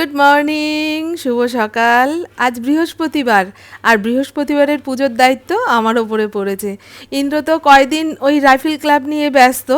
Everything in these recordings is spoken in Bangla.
গুড মর্নিং, শুভ সকাল। আজ বৃহস্পতিবার, আর বৃহস্পতিবারের পুজোর দায়িত্ব আমার ওপরে পড়েছে। ইন্দ্র তো কয়দিন ওই রাইফেল ক্লাব নিয়ে ব্যস্ত।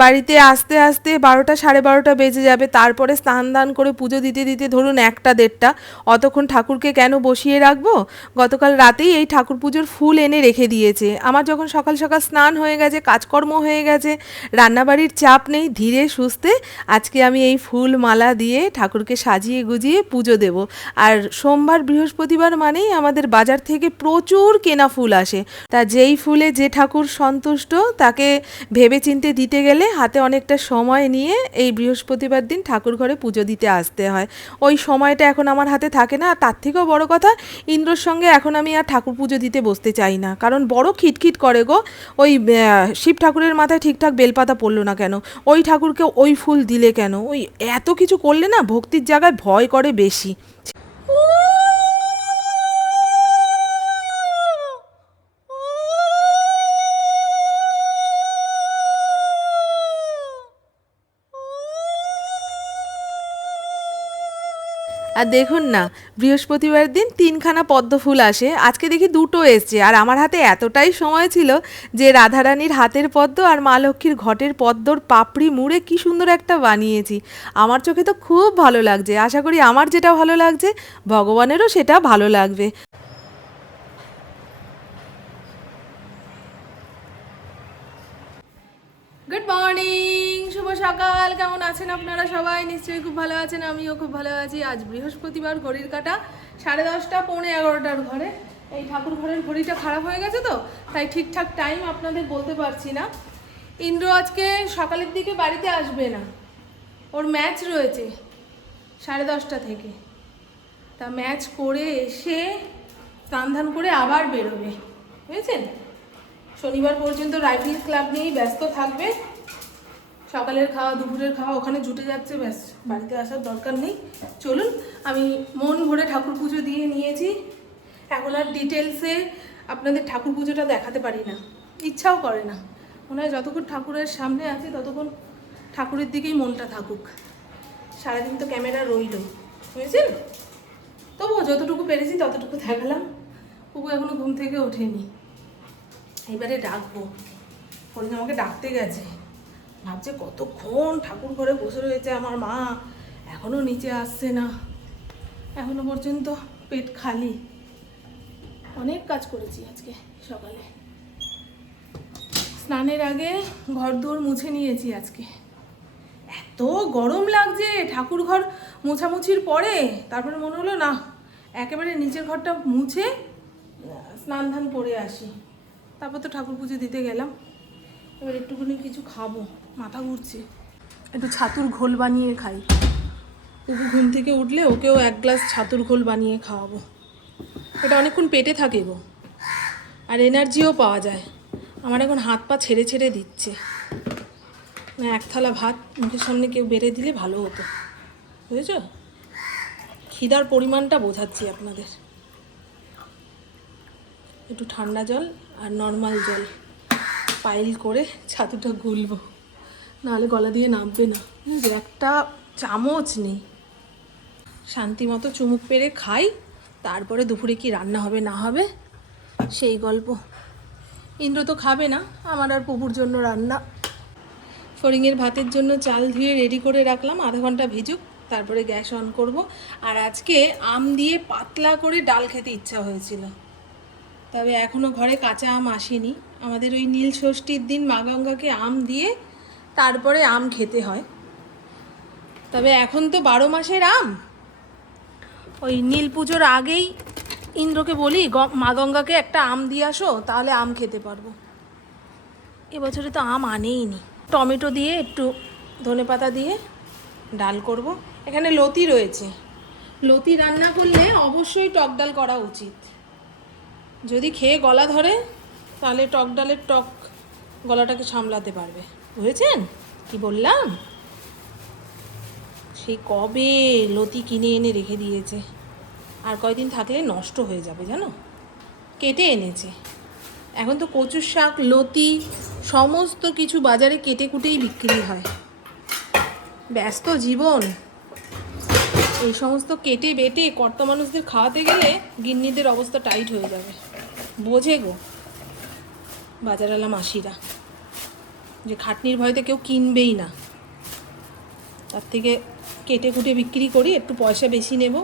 বাড়িতে আসতে আসতে 12টা 12:30 বেজে যাবে, তারপরে স্নান দান করে পুজো দিতে দিতে ধরুন 1টা 1:30। অতক্ষণ ঠাকুরকে কেন বসিয়ে রাখবো? গতকাল রাতেই এই ঠাকুর পুজোর ফুল এনে রেখে দিয়েছে। আমার যখন সকাল সকাল স্নান হয়ে গেছে, কাজকর্ম হয়ে গেছে, রান্নাবাড়ির চাপ নেই, ধীরে সুস্থে আজকে আমি এই ফুল মালা দিয়ে ঠাকুরকে সাজিয়ে গুজিয়ে পুজো দেব। আর সোমবার বৃহস্পতিবার মানেই আমাদের বাজার থেকে প্রচুর কেনা ফুল আসে। তা যেই ফুলে যে ঠাকুর সন্তুষ্ট তাকে ভেবেচিন্তে দিতে গেলে হাতে অনেকটা সময় নিয়ে এই বৃহস্পতিবার দিন ঠাকুর ঘরে পুজো দিতে আসতে হয়। ওই সময়টা এখন আমার হাতে থাকে না। আর তার থেকেও বড় কথা, ইন্দ্রর সঙ্গে এখন আমি আর ঠাকুর পুজো দিতে বসতে চাই না, কারণ বড় খিটখিট করে গো। ওই শিব ঠাকুরের মাথায় ঠিকঠাক বেলপাতা পড়লো না কেন, ওই ঠাকুরকে ওই ফুল দিলে কেন, ওই এত কিছু করলে না ভক্তির জায়গায় ভয় করে বেশি। আর দেখুন না, বৃহস্পতিবার দিন 3খানা পদ্ম ফুল আসে, আজকে দেখি 2টো এসছে। আর আমার হাতে এতটাই সময় ছিল যে রাধারানীর হাতের পদ্ম আর মা লক্ষ্মীর ঘটের পদ্মর পাপড়ি মুড়ে কি সুন্দর একটা বানিয়েছি। আমার চোখে তো খুব ভালো লাগছে। আশা করি আমার যেটা ভালো লাগছে ভগবানেরও সেটা ভালো লাগবে। গুড মর্নিং, শুভ সকাল। কেমন আছেন আপনারা সবাই? নিশ্চয়ই খুব ভালো আছেন, আমিও খুব ভালো আছি। আজ বৃহস্পতিবার, ঘড়ির কাঁটা 10:30 11:15 ঘরে। এই ঠাকুর ঘরের ঘড়িটা খারাপ হয়ে গেছে তো, তাই ঠিকঠাক টাইম আপনাদের বলতে পারছি না। ইন্দ্র আজকে সকালের দিকে বাড়িতে আসবে না, ওর ম্যাচ রয়েছে 10:30 থেকে। তা ম্যাচ করে এসে স্নান ধান করে আবার বেরোবে, বুঝেছেন? শনিবার পর্যন্ত রাইফেল ক্লাব নিয়েই ব্যস্ত থাকবে। সকালের খাওয়া দুপুরের খাওয়া ওখানে জুটে যাচ্ছে, ব্যাস বাড়িতে আসার দরকার নেই। চলুন, আমি মন ভরে ঠাকুর পুজো দিয়ে নিয়েছি। এখন আর ডিটেলসে আপনাদের ঠাকুর পুজোটা দেখাতে পারি না, ইচ্ছাও করে না। মনে হয় যতক্ষণ ঠাকুরের সামনে আছি ততক্ষণ ঠাকুরের দিকেই মনটা থাকুক। সারাদিন তো ক্যামেরা রইল, বুঝেছেন? তবুও যতটুকু পেরেছি ততটুকু দেখালাম। তবু এখনো ঘুম থেকে ওঠেনি, এবারে ডাকবো। ফরিদ আমাকে ডাকতে গেছে, ভাবছে কতক্ষণ ঠাকুর ঘরে বসে রয়েছে আমার মা, এখনো নিচে আসছে না। এখনো পর্যন্ত পেট খালি। অনেক কাজ করেছি আজকে সকালে। স্নানের আগে ঘর দুয়ার মুছে নিয়েছি আজকে। এত গরম লাগছে ঠাকুর ঘর মোছামুছির পরে, তারপরে মনে হলো না একেবারে নিচের ঘরটা মুছে স্নান ধান করে আসি। তারপর তো ঠাকুর পুজো দিতে গেলাম। এবার একটুখানি কিছু খাবো, মাথা ঘুরছে। একটু ছাতুর ঘোল বানিয়ে খাই। একটু ঘুম থেকে উঠলে ওকেও 1 গ্লাস ছাতুর ঘোল বানিয়ে খাওয়াবো। এটা অনেকক্ষণ পেটে থাকে গো, আর এনার্জিও পাওয়া যায়। আমার এখন হাত পা ছেড়ে ছেড়ে দিচ্ছে। না, 1 থালা ভাত মুখের সামনে কেউ বেড়ে দিলে ভালো হতো, বুঝেছ? খিদার পরিমাণটা বোঝাচ্ছি আপনাদের। একটু ঠান্ডা জল আর নর্মাল জল পাইল করে ছাতুটা গুলবো, নাহলে গলা দিয়ে নামবে না। একটা চামচ নেই। শান্তি মতো চুমুক পেরে খাই, তারপরে দুপুরে কি রান্না হবে না হবে সেই গল্প। ইন্দ্র তো খাবে না, আমার আর পুপুর জন্য রান্না। ফড়িংয়ের ভাতের জন্য চাল ধুয়ে রেডি করে রাখলাম, আধা ঘন্টা ভিজুক, তারপরে গ্যাস অন করব। আর আজকে আম দিয়ে পাতলা করে ডাল খেতে ইচ্ছা হয়েছিল, তবে এখনও ঘরে কাঁচা আম আসেনি। আমাদের ওই নীল ষষ্ঠীর দিন মা গঙ্গাকে আম দিয়ে তারপরে আম খেতে হয়। তবে এখন তো 12 মাসের আম। ওই নীল পুজোর আগেই ইন্দ্রকে বলি মা গঙ্গাকে একটা আম দিয়ে আসো, তাহলে আম খেতে পারবো। এবছরে তো আম আনেইনি। টমেটো দিয়ে একটু ধনেপাতা দিয়ে ডাল করব। এখানে লতি রয়েছে, লতি রান্না করলে অবশ্যই টক ডাল করা উচিত। যদি খেয়ে গলা ধরে তাহলে টক ডালের টক গলাটাকে সামলাতে পারবে, বুঝেছেন কি বললাম? সেই কবে লতি কিনে এনে রেখে দিয়েছে, আর কয়দিন থাকলে নষ্ট হয়ে যাবে জানো। কেটে এনেছে। এখন তো কচুর শাক, লতি সমস্ত কিছু বাজারে কেটে কুটেই বিক্রি হয়। ব্যস্ত জীবন, এই সমস্ত কেটে বেটে কর্তা মানুষদের খাওয়াতে গেলে গিন্নিদের অবস্থা টাইট হয়ে যাবে, বোঝে গো বাজারওয়ালা মাসিরা, যে খাটনির ভয়তে কেউ কিনবেই না, তার থেকে কেটে কুটে বিক্রি করি, একটু পয়সা বেশি নেব।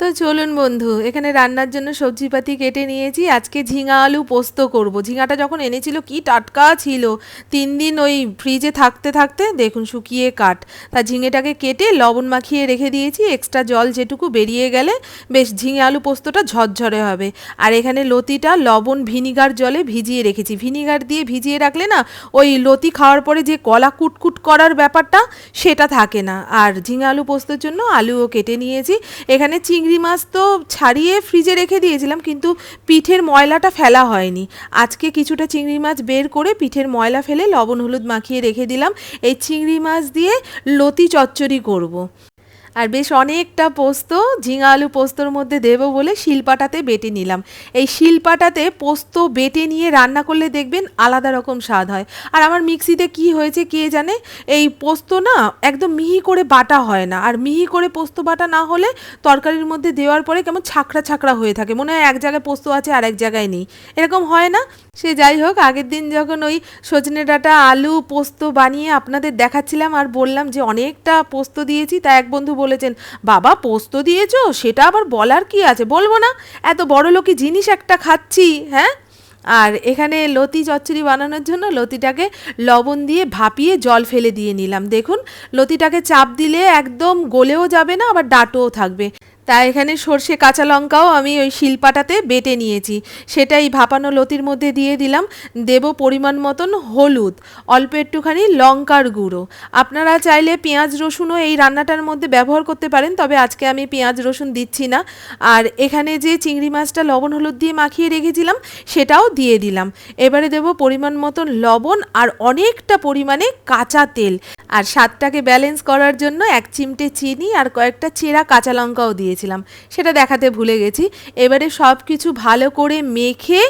তো চলুন বন্ধু, এখানে রান্নার জন্য সবজিপাতি কেটে নিয়েছি। আজকে ঝিঙা আলু পোস্ত করব। ঝিঙাটা যখন এনেছিল কি টাটকা ছিল, 3 দিন ওই ফ্রিজে থাকতে থাকতে দেখুন শুকিয়ে কাট। তা ঝিঙেটাকে কেটে লবণ মাখিয়ে রেখে দিয়েছি, এক্সট্রা জল যেটুকু বেরিয়ে গেলে বেশ ঝিঙে আলু পোস্তটা ঝরঝরে হবে। আর এখানে লতিটা লবণ ভিনিগার জলে ভিজিয়ে রেখেছি। ভিনিগার দিয়ে ভিজিয়ে রাখলে না ওই লতি খাওয়ার পরে যে গলা কুটকুট করার ব্যাপারটা সেটা থাকে না। আর ঝিঙে আলু পোস্তর জন্য আলুও কেটে নিয়েছি। এখানে চিংড়ি মাছ তো ছাড়িয়ে ফ্রিজে রেখে দিয়েছিলাম, কিন্তু পিঠের ময়লাটা ফেলা হয়নি। আজকে কিছুটা চিংড়ি মাছ বের করে পিঠের ময়লা ফেলে লবণ হলুদ মাখিয়ে রেখে দিলাম। এই চিংড়ি মাছ দিয়ে লতি চচ্চড়ি করব। আর বেশ অনেকটা পোস্ত ঝিঙা আলু পোস্তর মধ্যে দেবো বলে শিলপাটাতে বেটে নিলাম। এই শিলপাটাতে পোস্ত বেটে নিয়ে রান্না করলে দেখবেন আলাদা রকম স্বাদ হয়। আর আমার মিক্সিতে কি হয়েছে কে জানে, এই পোস্ত না একদম মিহি করে বাটা হয় না। আর মিহি করে পোস্ত বাটা না হলে তরকারির মধ্যে দেওয়ার পরে কেমন ছাকড়া ছাকড়া হয়ে থাকে, মনে হয় এক জায়গায় পোস্ত আছে আর এক জায়গায় নেই, এরকম হয় না? সে যাই হোক, আগের দিন যখন ওই সজনে ডাঁটা আলু পোস্ত বানিয়ে আপনাদের দেখাচ্ছিলাম আর বললাম যে অনেকটা পোস্ত দিয়েছি, তা এক বন্ধু বলেছেন, বাবা পোস্ত দিয়েছো, সেটা আবার বলার কি আছে? বলবো না, এত বড় লোকি জিনিস একটা খাচ্ছি। হ্যাঁ, আর এখানে লতি চচ্চড়ি বানানোর জন্য লতিটাকে লবণ দিয়ে ভাপিয়ে জল ফেলে দিয়ে নিলাম। দেখুন লতিটাকে চাপ দিলে একদম গলেও যাবে না, আবার ডাঁটও থাকবে। তাই এখানে সর্ষে কাঁচা লঙ্কাও আমি ওই শিলপাটাতে বেটে নিয়েছি, সেটাই ভাপানো লতির মধ্যে দিয়ে দিলাম। দেব পরিমাণ মতন হলুদ, অল্প একটুখানি লঙ্কার গুঁড়ো। আপনারা চাইলে পেঁয়াজ রসুনও এই রান্নাটার মধ্যে ব্যবহার করতে পারেন, তবে আজকে আমি পেঁয়াজ রসুন দিচ্ছি না। আর এখানে যে চিংড়ি মাছটা লবণ হলুদ দিয়ে মাখিয়ে রেখেছিলাম সেটাও দিয়ে দিলাম। এবারে দেব পরিমাণ মতন লবণ আর অনেকটা পরিমাণে কাঁচা তেল। আর স্বাদটাকে ব্যালেন্স করার জন্য 1 চিমটে চিনি আর কয়েকটা চেরা কাঁচা লঙ্কাও দিয়েছিলাম, সেটা দেখাতে ভুলে গেছি। এবারে সব কিছু ভালো করে মেখে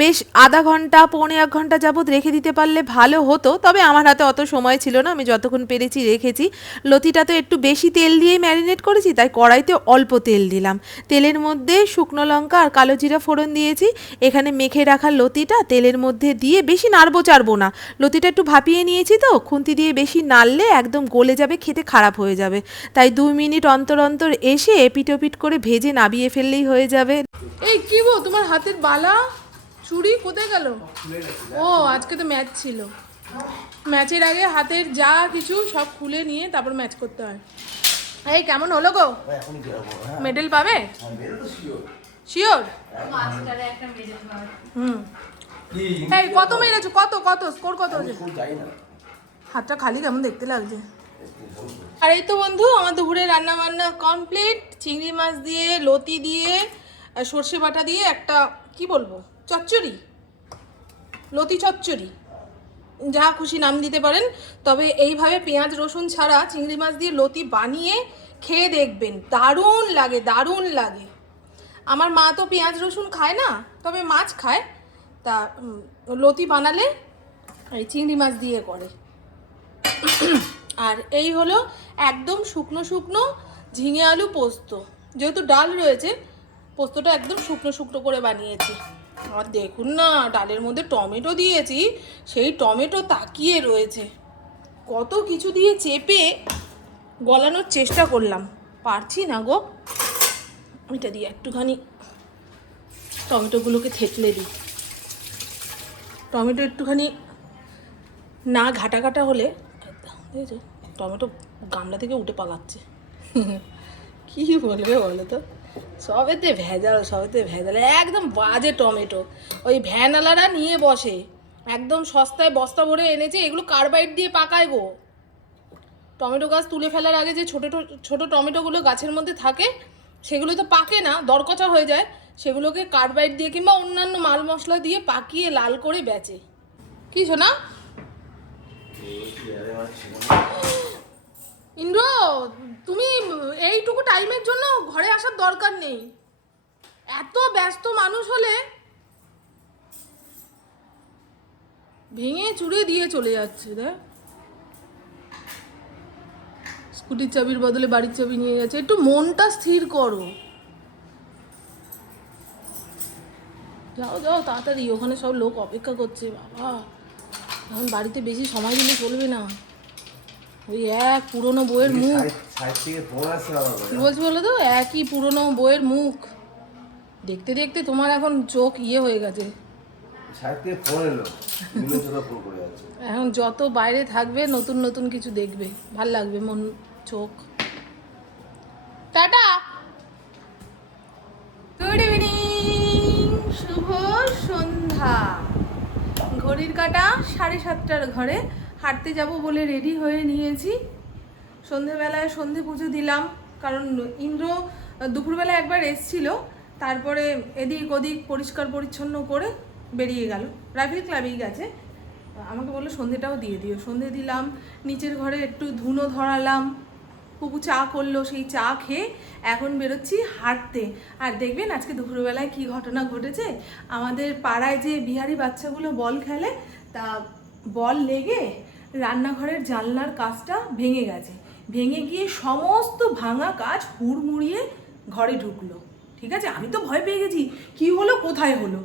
বেশ আধা ঘন্টা পৌনে 1 ঘন্টা যাবত রেখে দিতে পারলে ভালো হতো, তবে আমার হাতে অত সময় ছিল না, আমি যতক্ষণ পেরেছি রেখেছি। লতিটা তো একটু বেশি তেল দিয়ে ম্যারিনেট করেছি, তাই কড়াইতে অল্প তেল দিলাম। তেলের মধ্যে শুকনো লঙ্কা আর কালো জিরা ফোড়ন দিয়েছি। এখানে মেখে রাখা লতিটা তেলের মধ্যে দিয়ে বেশি নাড়বো চাড়বো না, লতিটা একটু ভাপিয়ে নিয়েছি তো, খুন্তি দিয়ে বেশি নাড়লে একদম গলে যাবে, খেতে খারাপ হয়ে যাবে। তাই 2 মিনিট অন্তর অন্তর এসে এপিট ওপিট করে ভেজে নাবিয়ে ফেললেই হয়ে যাবে। এই কি গো, তোমার হাতের বালা চুড়ি কোথায় গেল? ও আজকে তো ম্যাচ ছিল, ম্যাচের আগে হাতের যা কিছু সব খুলে নিয়ে তারপর ম্যাচ করতে হয়। এই কেমন হলো গো, মেডেল পাবে? শিওর? এই কত মেরেছো, কত কত স্কোর কত হয়েছে? হাতটা খালি কেমন দেখতে লাগছে। আর এই তো বন্ধু আমার দুপুরে রান্না বান্না কমপ্লিট। চিংড়ি মাছ দিয়ে লতি দিয়ে সর্ষে বাটা দিয়ে একটা কি বলবো চচ্চড়ি, লতি চচ্চড়ি, যা খুশি নাম দিতে পারেন। তবে এইভাবে পেঁয়াজ রসুন ছাড়া চিংড়ি মাছ দিয়ে লতি বানিয়ে খেয়ে দেখবেন, দারুণ লাগে, দারুণ লাগে। আমার মা তো পেঁয়াজ রসুন খায় না, তবে মাছ খায়, তা লতি বানালে এই চিংড়ি মাছ দিয়ে করে। আর এই হলো একদম শুকনো শুকনো ঝিঙে আলু পোস্ত, যেহেতু ডাল রয়েছে পোস্তটা একদম শুকনো শুকনো করে বানিয়েছি। আর দেখুন না ডালের মধ্যে টমেটো দিয়েছি, সেই টমেটো তাকিয়ে রয়েছে। কত কিছু দিয়ে চেপে গলানোর চেষ্টা করলাম, পারছি না গো। এটা দিয়ে একটুখানি টমেটোগুলোকে থেতলে দিই। টমেটো একটুখানি না ঘাটা ঘাটা হলে, দেখেছো টমেটো গামলা থেকে উঠে পালাচ্ছে। কি বলবে বলো তো, সবেতে ভেজাল, সবেতে ভেজাল, একদম বাজে টমেটো। ওই ভ্যানওয়ালারা নিয়ে বসে, একদম সস্তায় বস্তা ভরে এনেছে, এগুলো কার্বাইড দিয়ে পাকায় গো। টমেটো গাছ তুলে ফেলার আগে যে ছোটো ছোটো টমেটোগুলো গাছের মধ্যে থাকে সেগুলো তো পাকে না, দরকচা হয়ে যায়, সেগুলোকে কার্বাইড দিয়ে কিংবা অন্যান্য মাল মশলা দিয়ে পাকিয়ে লাল করে বেচে। কি শোনা ইন্দ্র, তুমি এইটুকু টাইমের জন্য ঘরে আসার দরকার নেই। এত ব্যস্ত মানুষ হলে ভেঙে চুড়ে দিয়ে চলে যাচ্ছে। দেখ স্কুটির চাবির বদলে বাড়ির চাবি নিয়ে যাচ্ছে। একটু মনটা স্থির করো, যাও যাও তাড়াতাড়ি, ওখানে সব লোক অপেক্ষা করছে। বাবা এখন বাড়িতে বেশি সময় দিলে চলবে না। ওই এক পুরনো বইয়ের মুখ, কি বলছি বলো তো, একই পুরনো বইয়ের মুখ দেখতে দেখতে তোমার এখন চোখ হয়ে গেছে। এখন যত বাইরে থাকবে নতুন নতুন কিছু দেখবে, ভাল লাগবে মন চোখ। টাটা, গুড ইভিনিং, শুভ সন্ধ্যা। ঘড়ির কাঁটা 7:30 ঘরে। হাঁটতে যাব বলে রেডি হয়ে নিয়েছি। সন্ধেবেলায় সন্ধে পুজো দিলাম, কারণ ইন্দ্র দুপুরবেলা একবার এসছিল, তারপরে এদিক ওদিক পরিষ্কার পরিচ্ছন্ন করে বেরিয়ে গেল, রাইফেল ক্লাবেই গেছে। আমাকে বললো সন্ধেটাও দিয়ে দিও। সন্ধে দিলাম, নিচের ঘরে একটু ধুনো ধরালাম, পুপু চা করলো, সেই চা খেয়ে এখন বেরোচ্ছি হাঁটতে। আর দেখবেন আজকে দুপুরবেলায় কি ঘটনা ঘটেছে। আমাদের পাড়ায় যে বিহারি বাচ্চাগুলো বল খেলে, তা বল লেগে রান্নাঘরের জানলার কাচটা ভেঙে গেছে। ভেঙে গিয়ে সমস্ত ভাঙা কাচ হুড়মুড়িয়ে ঘরে ঢুকলো। ঠিক আছে, আমি তো ভয় পেয়ে গেছি, কি হলো কোথায় হলো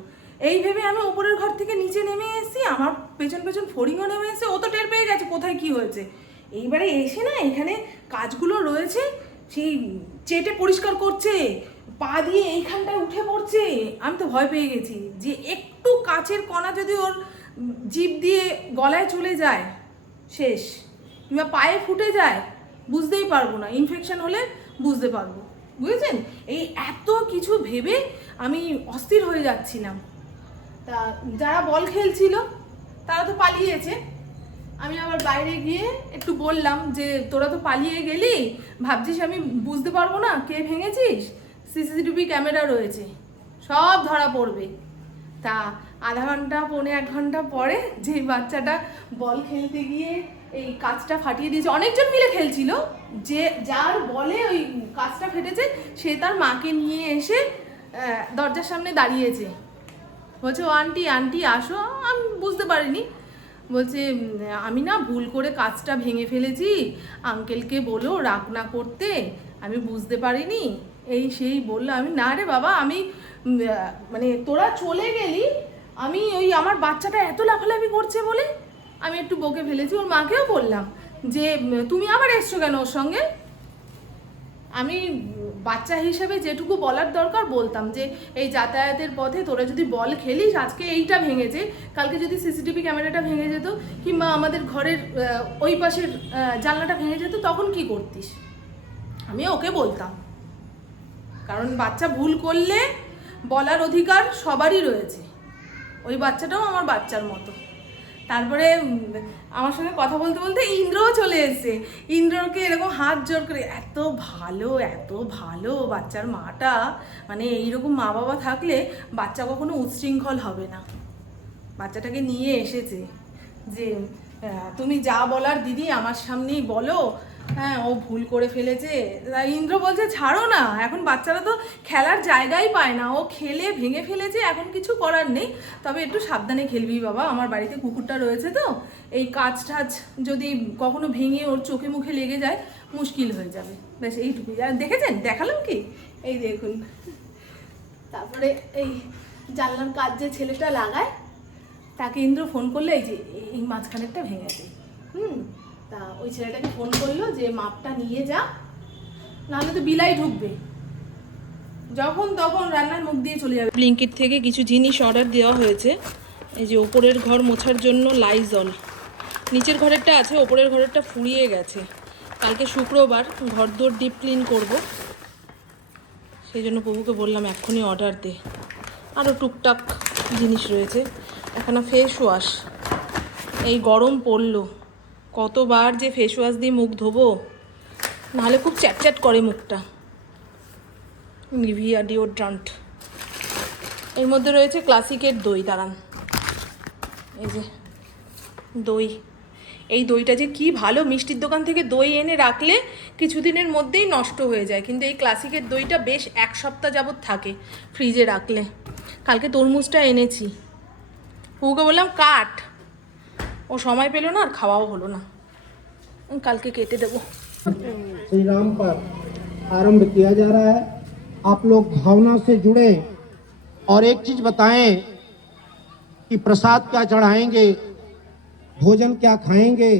এই ভেবে আমি উপরের ঘর থেকে নিচে নেমে এসেছি। আমার পেছন পেছন ফড়িংও নেমে এসে, ও তো টের পেয়ে গেছে কোথায় কি হয়েছে। এইবারে এসে না এখানে কাজগুলো রয়েছে, সেই চেটে পরিষ্কার করছে, পা দিয়ে এইখানটায় উঠে পড়ছে। আমি তো ভয় পেয়ে গেছি যে একটু কাচের কণা যদি ওর জিভ দিয়ে গলায় চলে যায় শেষ, কিংবা পায়ে ফুটে যায় বুঝতেই পারবো না, ইনফেকশন হলে বুঝতে পারবো। বুঝেছেন, এই এত কিছু ভেবে আমি অস্থির হয়ে যাচ্ছিলাম। তা যারা বল খেলছিল তারা তো পালিয়েছে। আমি আবার বাইরে গিয়ে একটু বললাম যে তোরা তো পালিয়ে গেলি, ভাবছিস আমি বুঝতে পারবো না কে ভেঙেছিস, সিসিটিভি ক্যামেরা রয়েছে, সব ধরা পড়বে। তা আধা ঘন্টা 1.5 ঘন্টা পরে যে বাচ্চাটা বল খেলতে গিয়ে এই কাঁচটা ফাটিয়ে দিয়েছে, অনেকজন মিলে খেলছিল, যে যার বলে ওই কাঁচটা ফেটেছে সে তার মাকে নিয়ে এসে দরজার সামনে দাঁড়িয়েছে। বলছে ও আন্টি আন্টি আসো। আমি বুঝতে পারিনি, বলছে আমি না ভুল করে কাঁচটা ভেঙে ফেলেছি, আঙ্কেলকে বলো রাগ না করতে, আমি বুঝতে পারিনি, এই সেই বললো। আমি না রে বাবা, আমি মানে তোরা চলে গেলি, আমি ওই আমার বাচ্চাটা এত লাফালাফি করছে বলে আমি একটু বকে ফেলেছি। ওর মাকেও বললাম যে তুমি আবার এসছো কেন ওর সঙ্গে। আমি বাচ্চা হিসেবে যেটুকু বলার দরকার বলতাম যে এই যাতায়াতের পথে তোরা যদি বল খেলিস, আজকে এইটা ভেঙেছে, কালকে যদি সিসিটিভি ক্যামেরাটা ভেঙে যেত, কিংবা আমাদের ঘরের ওই পাশের জানলাটা ভেঙে যেত, তখন কি করতিস। আমি ওকে বলতাম, কারণ বাচ্চা ভুল করলে বলার অধিকার সবারই রয়েছে। ওই বাচ্চাটাও আমার বাচ্চার মতো। তারপরে আমার সঙ্গে কথা বলতে বলতে ইন্দ্রও চলে এসেছে। ইন্দ্রকে এরকম হাত জোর করে, এত ভালো বাচ্চার মাটা, মানে এইরকম মা বাবা থাকলে বাচ্চা কখনো উচ্ছৃঙ্খল হবে না। বাচ্চাটাকে নিয়ে এসেছে যে তুমি যা বলার দিদি আমার সামনেই বলো, হ্যাঁ ও ভুল করে ফেলেছে। ইন্দ্র বলছে ছাড়ো না, এখন বাচ্চারা তো খেলার জায়গাই পায় না, ও খেলে ভেঙে ফেলেছে, এখন কিছু করার নেই, তবে একটু সাবধানে খেলবি বাবা, আমার বাড়িতে কুকুরটা রয়েছে তো, এই কাজ টাজ যদি কখনো ভেঙে ওর চোখে মুখে লেগে যায় মুশকিল হয়ে যাবে। ব্যাস এইটুকুই। আর দেখেছেন, দেখালাম কি, এই দেখুন। তারপরে এই জানলার কাজ যে ছেলেটা লাগায়, তাকে ইন্দ্র ফোন করলো, এই যে এই মাঝখানেরটা ভেঙেছে। তা ওই ছেলেটাকে ফোন করলো যে মাপটা নিয়ে যা, নাহলে তো বিলাই ঢুকবে, যখন তখন রান্নার মুখ দিয়ে চলে যাবে। ব্লিঙ্কিট থেকে কিছু জিনিস অর্ডার দেওয়া হয়েছে। এই যে ওপরের ঘর মোছার জন্য লাইজল, নিচের ঘরেরটা আছে, ওপরের ঘরেরটা ফুরিয়ে গেছে। কালকে শুক্রবার, ঘর দোর ডিপ ক্লিন করব, সেই জন্য প্রভুকে বললাম এক্ষুনি অর্ডার দে। আরও টুকটাক জিনিস রয়েছে। এখানে ফেস ওয়াশ, এই গরম পড়লো, কতবার যে ফেস ওয়াশ দিয়ে মুখ ধোবো, নাহলে খুব চ্যাটচ্যাট করে মুখটা। নিভিয়া ডিওড্রান্ট, এর মধ্যে রয়েছে ক্লাসিকের দই। দাঁড়ান, এই যে দই, এই দইটা যে কি ভালো, মিষ্টির দোকান থেকে দই এনে রাখলে কিছুদিনের মধ্যেই নষ্ট হয়ে যায়, কিন্তু এই ক্লাসিকের দইটা বেশ 1 সপ্তাহ যাবত থাকে ফ্রিজে রাখলে। কালকে তরমুজটা এনেছি, পুকুকে বললাম কাট, ও সময় পেলো না আর খাওয়াও হলো না, কালকে কেটে দেবো। श्री राम पर आरंभ किया जा रहा है। आप लोग भावना से जुड़े और एक चीज बताएं कि प्रसाद क्या चढ़ाएंगे, भोजन क्या खाएंगे।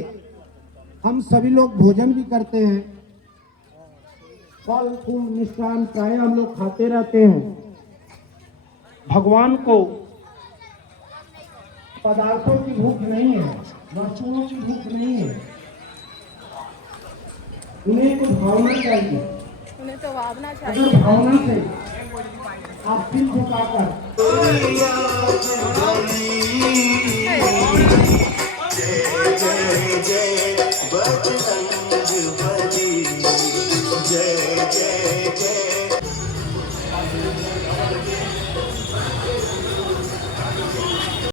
हम सभी लोग भोजन भी करते हैं, फल फूल मिष्ठान प्राय हम लोग खाते रहते हैं। भगवान को पदार्थों की भूख नहीं है, वस्तुओं की भूख नहीं है, उन्हें कुछ भावना चाहिए। उन्हें तो भावना अगर चाहिए। भावना से आप दिल झुकाकर